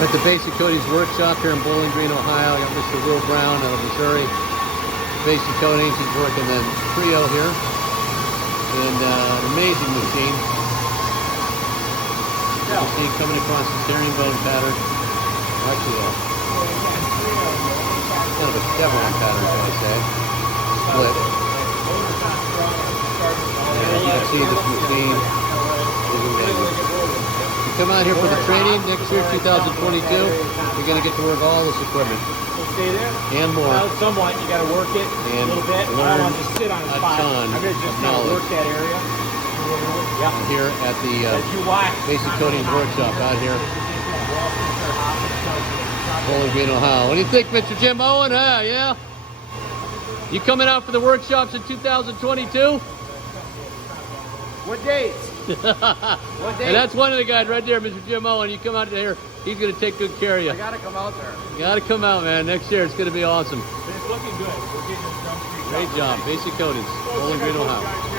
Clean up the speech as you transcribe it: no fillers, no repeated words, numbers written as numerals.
At the Basic Coatings Workshop here in Bowling Green, Ohio. Got Mr. Will Brown out of Missouri. Basic Coatings, he's working the Trio here. And an amazing machine. You can see coming across the steering bone pattern. Actually, kind of a chevron pattern, shall I say. Split. And you can see this machine is amazing. Come out here for the training next year, 2022. You're going to get to work all this equipment. Stay there. And more. Well, somewhat. You got to work it and a little bit. I don't want to sit on a spot. I'm going to just kind of work that area. Yep. Here at the Basic Coatings Workshop out here. Bowling Green, Ohio. What do you think, Mr. Jim Owen? Yeah? You coming out for the workshops in 2022? What date? What day? And that's one of the guys right there, Mr. Jim Owen. You come out there, he's going to take good care of you. I got to come out there. You got to come out, man. Next year, it's going to be awesome. But it's looking good. We're getting this done. Great job. Basic Coatings, Bowling Green, Ohio.